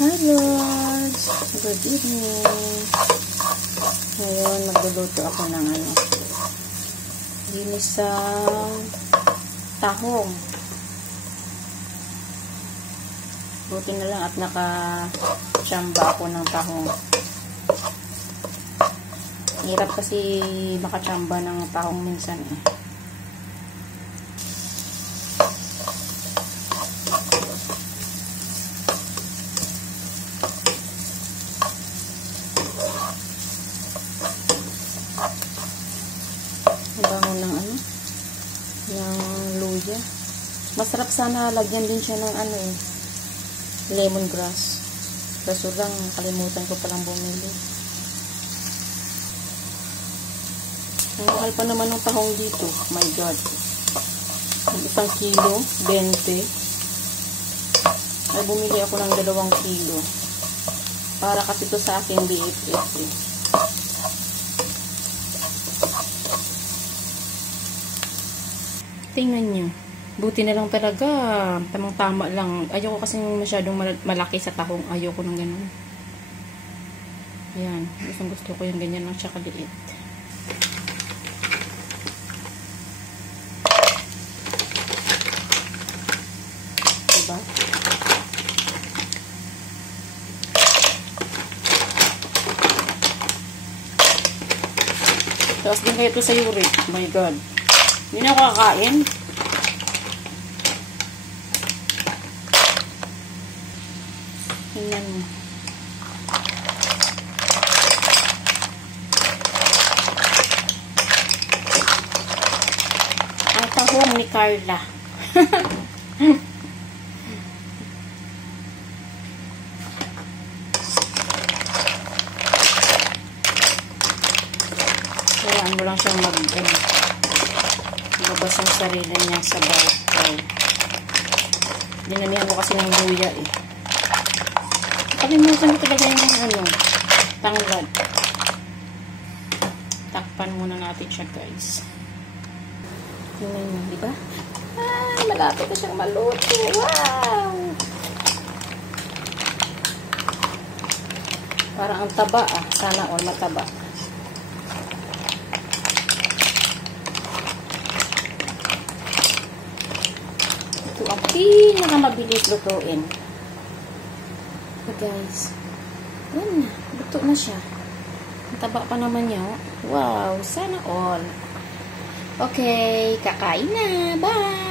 Hi guys! Good evening! Ngayon, magluluto ako ng ginisang tahong. Buti na lang at naka-tsamba ako ng tahong. Hirap kasi makatsamba ng tahong minsan eh. Bango ng ng luya. Masarap sana lagyan din siya ng lemongrass. Kaso lang kalimutan ko palang bumili. Ang mahal pa naman ng tahong dito. Oh my god. Ang 1 kilo, 20. Ay bumili ako ng 2 kilo. Para kasi ito sa akin BFF eh. Tingnan nyo. Buti na lang talaga. Tamang-tama lang. Ayoko kasi masyadong malaki sa tahong. Ayoko ng ganun. Ayan. Gusto ko yung ganyan lang tsaka liit. Diba? Tapos din kayo ito sa uric. Oh my god. Hindi na ako kakain. Tingnan mo. Ang tahong ni Carla. Kayaan mo lang siyang labas ang sarili niya sa bawal. Dinamihan ko kasi ng luya eh. Kalimutan ko talaga yung tanglad. Takpan muna natin siya guys. Tingnan nyo, diba? Ay, malapit na siyang maluto. Wow! Parang ang taba ah. Sana all mataba. Ito ang pinakamabilis lutuin. So guys, yun na. Luto na siya. Ang taba pa naman niya. Wow, sana all. Okay, kakain na. Bye!